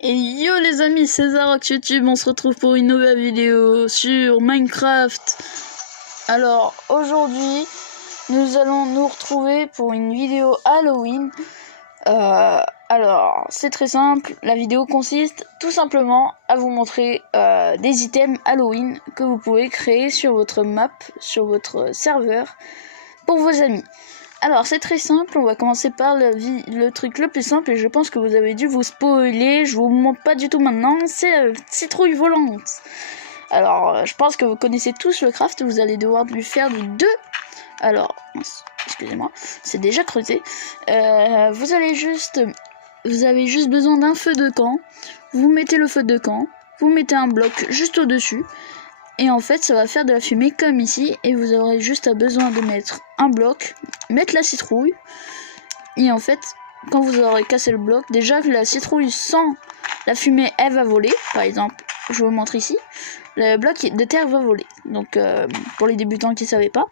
Et yo les amis, c'est Zarox YouTube, on se retrouve pour une nouvelle vidéo sur Minecraft. Alors aujourd'hui, nous allons nous retrouver pour une vidéo Halloween. Alors c'est très simple, la vidéo consiste tout simplement à vous montrer des items Halloween que vous pouvez créer sur votre map, sur votre serveur, pour vos amis. Alors c'est très simple, on va commencer par le truc le plus simple et je pense que vous avez dû vous spoiler, je vous montre pas du tout maintenant, c'est la citrouille volante. Alors je pense que vous connaissez tous le craft, vous allez devoir lui faire du 2. Alors, excusez-moi, c'est déjà creusé. Vous avez juste besoin d'un feu de camp, vous mettez le feu de camp, vous mettez un bloc juste au-dessus. Et en fait, ça va faire de la fumée comme ici. Et vous aurez juste besoin de mettre un bloc, mettre la citrouille. Et en fait, quand vous aurez cassé le bloc, déjà que la citrouille sans la fumée, elle va voler. Par exemple, je vous montre ici. Le bloc de terre va voler. Donc, pour les débutants qui ne savaient pas.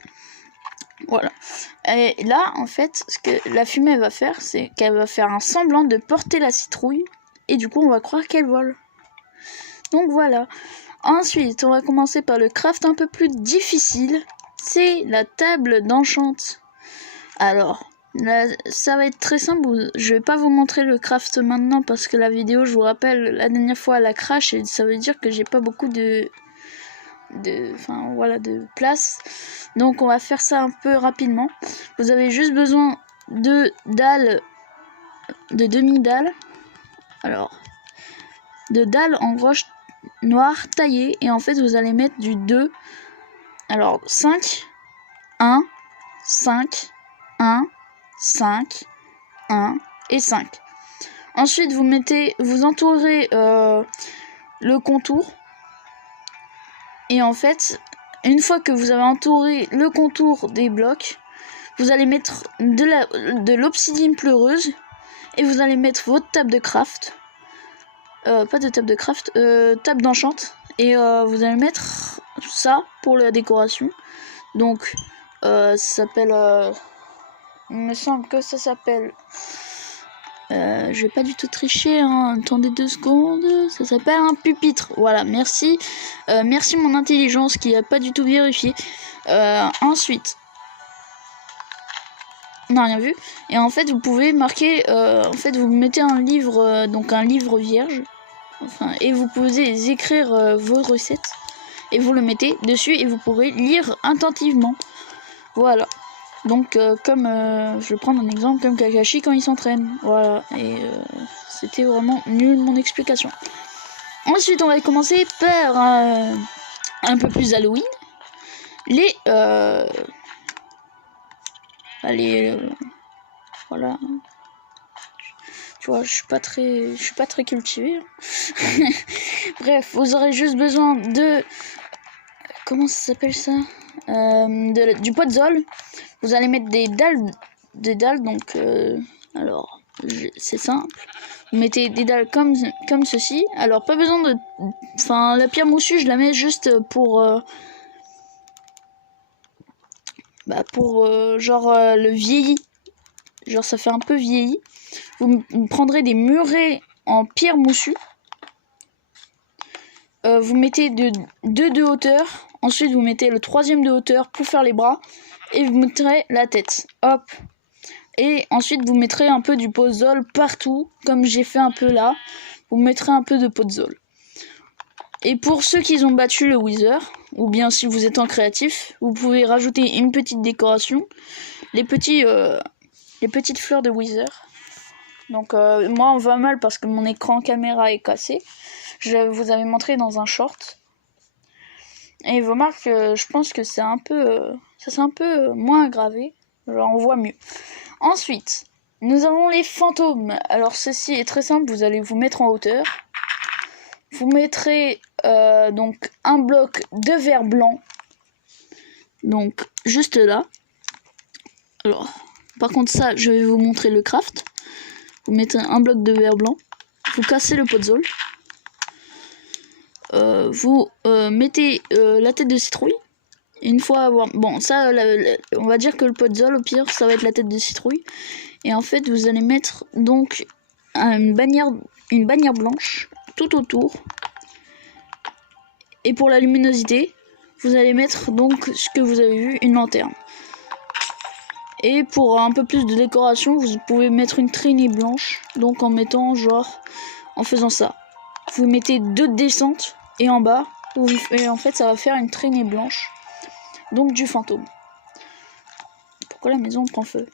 Voilà. Et là, en fait, ce que la fumée va faire, c'est qu'elle va faire un semblant de porter la citrouille. Et du coup, on va croire qu'elle vole. Donc voilà. Ensuite, on va commencer par le craft un peu plus difficile. C'est la table d'enchant. Alors, là, ça va être très simple. Je vais pas vous montrer le craft maintenant parce que la vidéo, je vous rappelle, la dernière fois, elle a crash et ça veut dire que j'ai pas beaucoup de place. Donc, on va faire ça un peu rapidement. Vous avez juste besoin de dalles, de demi-dalles. Alors, de dalles en roche noir taillé et en fait vous allez mettre du 2, alors 5, 1, 5, 1, 5, 1 et 5. Ensuite vous entourez le contour et en fait une fois que vous avez entouré le contour des blocs, vous allez mettre de l'obsidienne pleureuse et vous allez mettre votre table de craft. Pas de table de craft, table d'enchant. Et vous allez mettre ça pour la décoration. Donc, ça s'appelle... il me semble que ça s'appelle... je vais pas du tout tricher, hein. Attendez 2 secondes. Ça s'appelle un pupitre. Voilà, merci. Merci mon intelligence qui a pas du tout vérifié. Ensuite... On n'a rien vu. Et en fait, vous pouvez marquer... en fait, vous mettez un livre, donc un livre vierge. Enfin, et vous pouvez écrire vos recettes et vous le mettez dessus et vous pourrez lire attentivement. Voilà. Donc comme je vais prendre un exemple comme Kakashi quand il s'entraîne. Voilà. Et c'était vraiment nul mon explication. Ensuite on va commencer par un peu plus Halloween. Voilà. Tu vois, je suis pas très cultivé. Bref, vous aurez juste besoin de... Comment ça s'appelle ça, du podzol. Vous allez mettre des dalles, donc... alors, c'est simple. Vous mettez des dalles comme ceci. Alors, pas besoin de... Enfin, la pierre moussue, je la mets juste pour... le vieilli. Genre, ça fait un peu vieilli. Vous prendrez des murets en pierre moussue. Vous mettez deux de hauteur. Ensuite, vous mettez le 3e de hauteur pour faire les bras. Et vous mettrez la tête. Hop. Et ensuite, vous mettrez un peu du podzol partout. Comme j'ai fait un peu là. Vous mettrez un peu de podzol. Et pour ceux qui ont battu le Wither, ou bien si vous êtes en créatif, vous pouvez rajouter une petite décoration. Les petites fleurs de Wither. Donc moi on voit mal parce que mon écran caméra est cassé. Je vous avais montré dans un short. Et vous remarquez que je pense que c'est un peu moins aggravé. Genre on voit mieux. Ensuite, nous avons les fantômes. Alors ceci est très simple, vous allez vous mettre en hauteur. Vous mettrez donc un bloc de verre blanc. Donc juste là. Alors, par contre ça, je vais vous montrer le craft. Vous mettez un bloc de verre blanc, vous cassez le podzol, vous mettez la tête de citrouille. Une fois avoir... Bon, ça, on va dire que le podzol, au pire, ça va être la tête de citrouille. Et en fait, vous allez mettre donc une bannière une bannière blanche tout autour. Et pour la luminosité, vous allez mettre donc ce que vous avez vu, une lanterne. Et pour un peu plus de décoration, vous pouvez mettre une traînée blanche. Donc en mettant genre, en faisant ça. Vous mettez 2 descentes et en bas, et en fait ça va faire une traînée blanche. Donc du fantôme. Pourquoi la maison prend feu?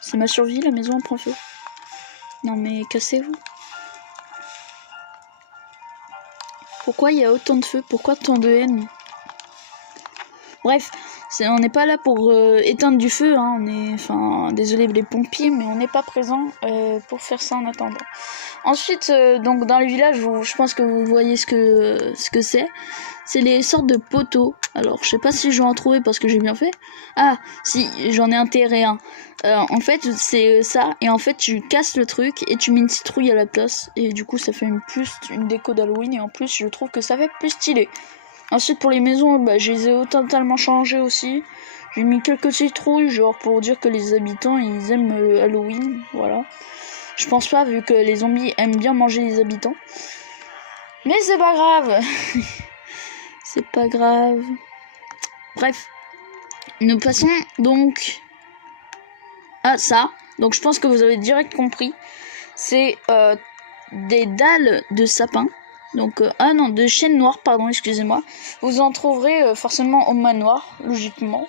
C'est ma survie, la maison prend feu. Non mais cassez-vous. Pourquoi il y a autant de feu? Pourquoi tant de haine? Bref, on n'est pas là pour éteindre du feu, hein. Désolé les pompiers, mais on n'est pas présent pour faire ça en attendant. Ensuite, donc dans les villages, je pense que vous voyez ce que c'est. C'est les sortes de poteaux. Alors, je sais pas si je vais en trouver parce que j'ai bien fait. Ah, si, j'en ai enterré un. En fait, c'est ça. Et en fait, tu casses le truc et tu mets une citrouille à la place. Et du coup, ça fait une déco d'Halloween. Et en plus, je trouve que ça fait plus stylé. Ensuite, pour les maisons, bah, je les ai totalement changées aussi. J'ai mis quelques citrouilles, genre pour dire que les habitants, ils aiment Halloween. Voilà. Je pense pas, vu que les zombies aiment bien manger les habitants. Mais c'est pas grave. C'est pas grave. Bref. Nous passons donc à ça. Donc je pense que vous avez direct compris. C'est des dalles de sapin. Donc, de chêne noir, pardon, excusez-moi. Vous en trouverez forcément au manoir, logiquement.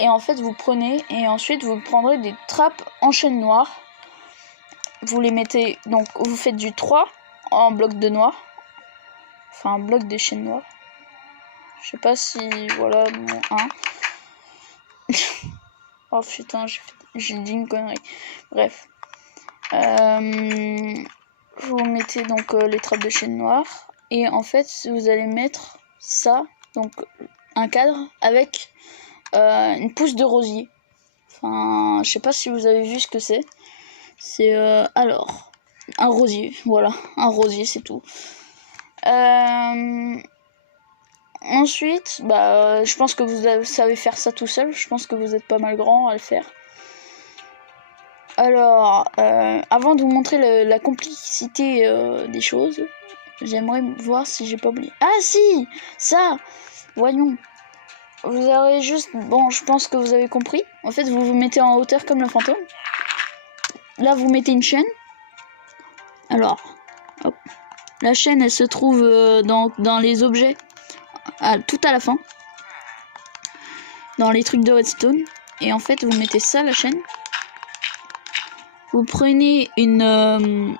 Et en fait, vous prenez, et ensuite, vous prendrez des trappes en chêne noir. Vous les mettez, donc, vous faites du 3 en bloc de noir. Enfin, un bloc de chêne noir. Je sais pas si, voilà, mon 1. Oh putain, j'ai dit une connerie. Bref. Vous mettez donc les trappes de chêne noir. Et en fait, vous allez mettre ça, donc un cadre avec une pousse de rosier. Enfin, je sais pas si vous avez vu ce que c'est. C'est alors un rosier, voilà, un rosier, c'est tout. Ensuite, bah, je pense que vous savez faire ça tout seul. Je pense que vous êtes pas mal grand à le faire. Alors, avant de vous montrer la complicité des choses, j'aimerais voir si j'ai pas oublié. Ah si, ça, voyons. Vous avez juste, bon, je pense que vous avez compris. En fait, vous vous mettez en hauteur comme le fantôme. Là, vous mettez une chaîne. Alors, hop. La chaîne, elle se trouve dans les objets, tout à la fin. Dans les trucs de redstone. Et en fait, vous mettez ça, la chaîne. Vous prenez une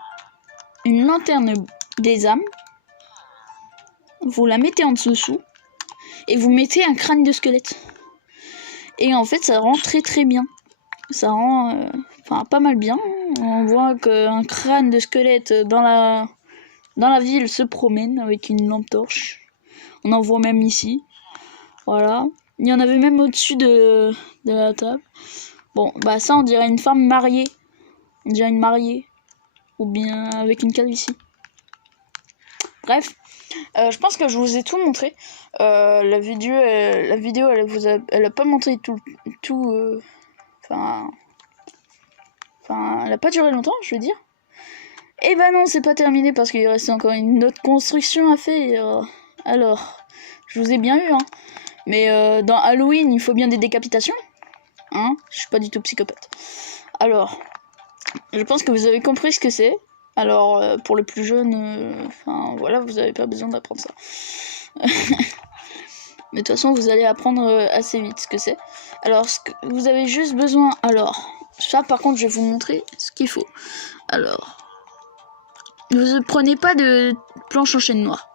lanterne des âmes. Vous la mettez en dessous. Et vous mettez un crâne de squelette. Et en fait, ça rend très très bien. Ça rend pas mal bien. On voit qu'un crâne de squelette dans la ville se promène avec une lampe torche. On en voit même ici. Voilà. Il y en avait même au-dessus de la table. Bon, bah ça, on dirait une femme mariée. On dirait une mariée. Ou bien avec une calvitie. Bref. Je pense que je vous ai tout montré. La vidéo, elle a pas montré tout. Enfin, elle a pas duré longtemps, je veux dire. Et bah non, c'est pas terminé parce qu'il reste encore une autre construction à faire. Alors, je vous ai bien eu, hein. Mais dans Halloween, il faut bien des décapitations. Hein, je suis pas du tout psychopathe. Alors, je pense que vous avez compris ce que c'est. Alors, pour les plus jeunes, voilà, vous avez pas besoin d'apprendre ça. Mais de toute façon, vous allez apprendre assez vite ce que c'est. Alors, vous avez juste besoin... Alors, ça, par contre, je vais vous montrer ce qu'il faut. Alors, vous ne prenez pas de planche en chêne noir.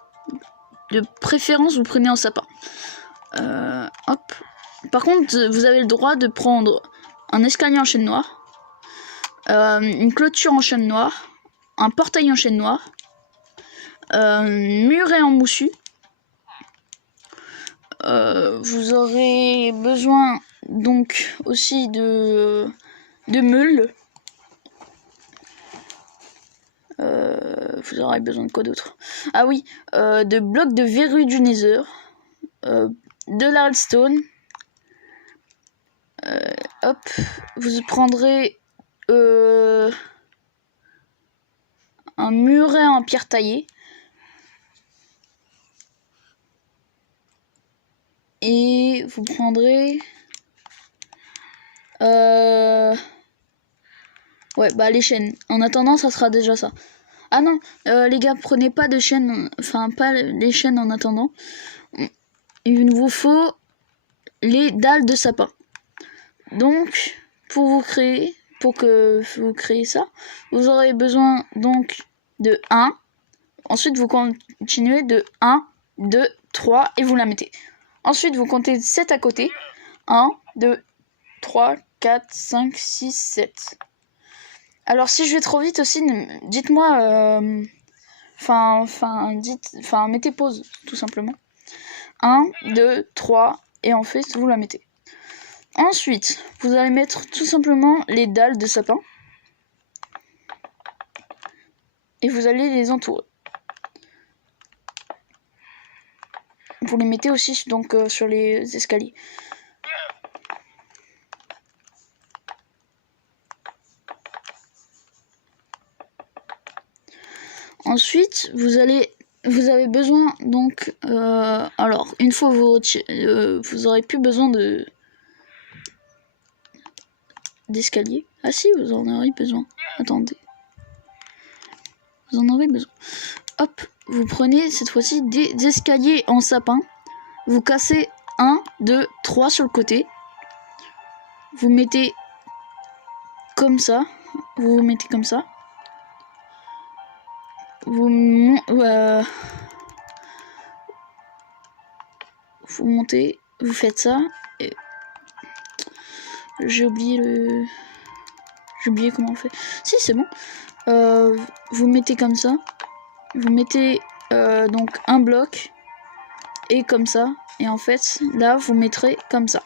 De préférence, vous prenez en sapin. Hop. Par contre, vous avez le droit de prendre un escalier en chêne noir, une clôture en chêne noir, un portail en chêne noir, muret en moussu. Vous aurez besoin donc aussi de meules. Vous aurez besoin de quoi d'autre? Ah oui, de blocs de verrues du Nether, de la redstone. Hop, vous prendrez un muret en pierre taillée. Et vous prendrez... Ouais, bah les chaînes. En attendant, ça sera déjà ça. Ah non, les gars, prenez pas de chaînes, enfin pas les chaînes en attendant. Il vous faut les dalles de sapin. Donc, pour que vous créez ça, vous aurez besoin donc de 1. Ensuite, vous continuez de 1, 2, 3 et vous la mettez. Ensuite, vous comptez 7 à côté. 1, 2, 3, 4, 5, 6, 7. Alors, si je vais trop vite aussi, dites-moi... mettez pause, tout simplement. 1, 2, 3, et en fait, vous la mettez. Ensuite, vous allez mettre tout simplement les dalles de sapin. Et vous allez les entourer. Vous les mettez aussi donc sur les escaliers. Ensuite, vous avez besoin donc alors une fois vous aurez plus besoin d'escalier. Ah si, vous en aurez besoin. Attendez. Vous en aurez besoin. Hop, vous prenez cette fois-ci des escaliers en sapin. Vous cassez 1, 2, 3 sur le côté. Vous mettez comme ça. Vous mettez comme ça. Vous montez, vous faites ça. Et... J'ai oublié comment on fait. Si, c'est bon. Vous mettez comme ça. Vous mettez donc un bloc. Et comme ça. Et en fait, là, vous mettrez comme ça.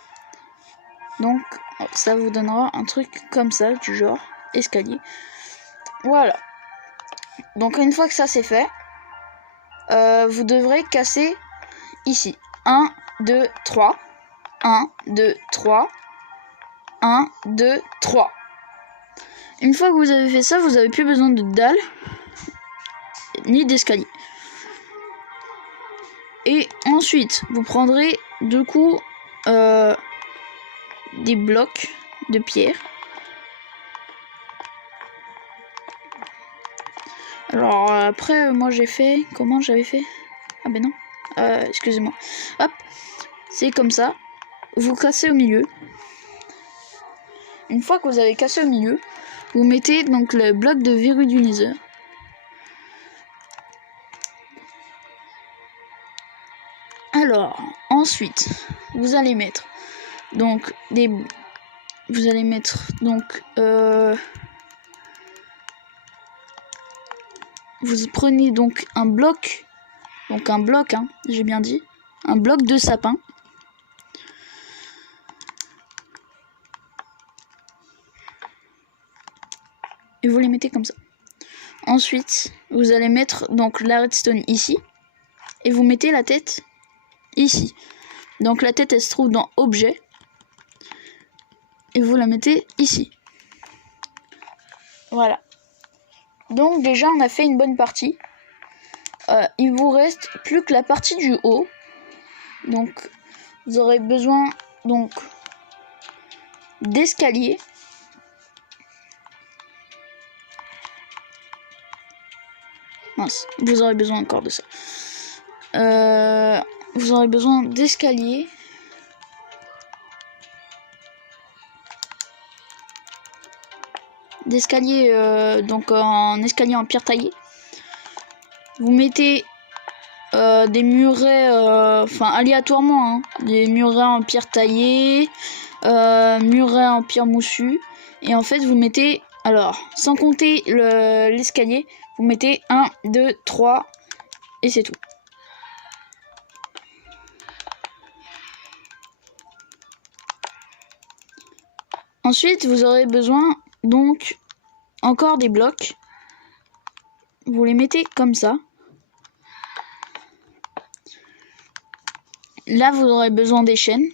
Donc, ça vous donnera un truc comme ça, du genre escalier. Voilà. Donc, une fois que ça c'est fait, vous devrez casser ici. 1, 2, 3. 1, 2, 3. 1, 2, 3. Une fois que vous avez fait ça, vous n'avez plus besoin de dalles ni d'escalier. Et ensuite, vous prendrez du coup des blocs de pierre. Alors après, moi j'ai fait... Comment j'avais fait? Ah ben non. Excusez-moi. Hop. C'est comme ça. Vous cassez au milieu. Une fois que vous avez cassé au milieu, vous mettez donc le bloc de verrue du Nether. Alors, ensuite, vous allez mettre donc vous allez mettre donc vous prenez donc un bloc, hein, j'ai bien dit, un bloc de sapin. Et vous les mettez comme ça. Ensuite, vous allez mettre donc la redstone ici. Et vous mettez la tête ici. Donc la tête, elle se trouve dans Objet. Et vous la mettez ici. Voilà. Donc déjà, on a fait une bonne partie. Il vous reste plus que la partie du haut. Donc, vous aurez besoin donc d'escaliers. Mince, vous aurez besoin encore de ça. Vous aurez besoin d'escaliers. Donc en escalier en pierre taillée. Vous mettez des murets, aléatoirement, hein, des murets en pierre taillée, murets en pierre moussue. Et en fait, vous mettez, alors, sans compter l'escalier, vous mettez 1, 2, 3, et c'est tout. Ensuite, vous aurez besoin, donc, encore des blocs. Vous les mettez comme ça. Là, vous aurez besoin des chaînes.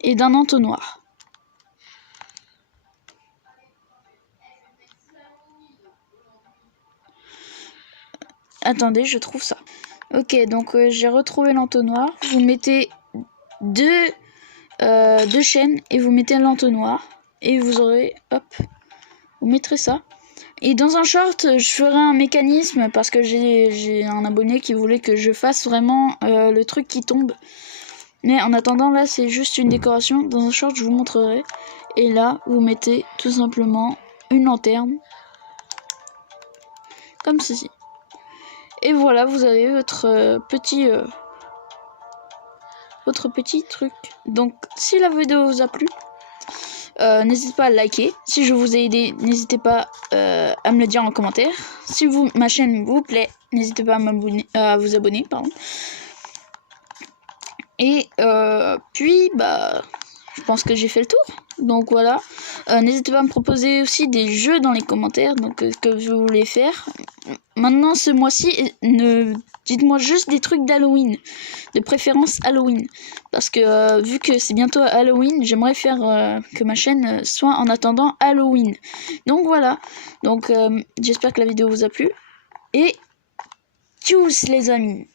Et d'un entonnoir. Attendez, je trouve ça. Ok, donc j'ai retrouvé l'entonnoir. Vous mettez deux chaînes et vous mettez l'entonnoir. Et vous aurez, hop, vous mettrez ça. Et dans un short, je ferai un mécanisme parce que j'ai un abonné qui voulait que je fasse vraiment le truc qui tombe. Mais en attendant, là, c'est juste une décoration. Dans un short, je vous montrerai. Et là, vous mettez tout simplement une lanterne. Comme ceci. Et voilà, vous avez votre petit truc. Donc, si la vidéo vous a plu, n'hésitez pas à liker. Si je vous ai aidé, n'hésitez pas à me le dire en commentaire. Si ma chaîne vous plaît, n'hésitez pas à vous abonner. Pardon. Et puis, bah, je pense que j'ai fait le tour. Donc voilà. N'hésitez pas à me proposer aussi des jeux dans les commentaires. Donc, ce que vous voulez faire. Maintenant, ce mois-ci, dites-moi juste des trucs d'Halloween. De préférence Halloween. Parce que vu que c'est bientôt Halloween, j'aimerais faire que ma chaîne soit en attendant Halloween. Donc voilà. Donc j'espère que la vidéo vous a plu. Et tchuss les amis.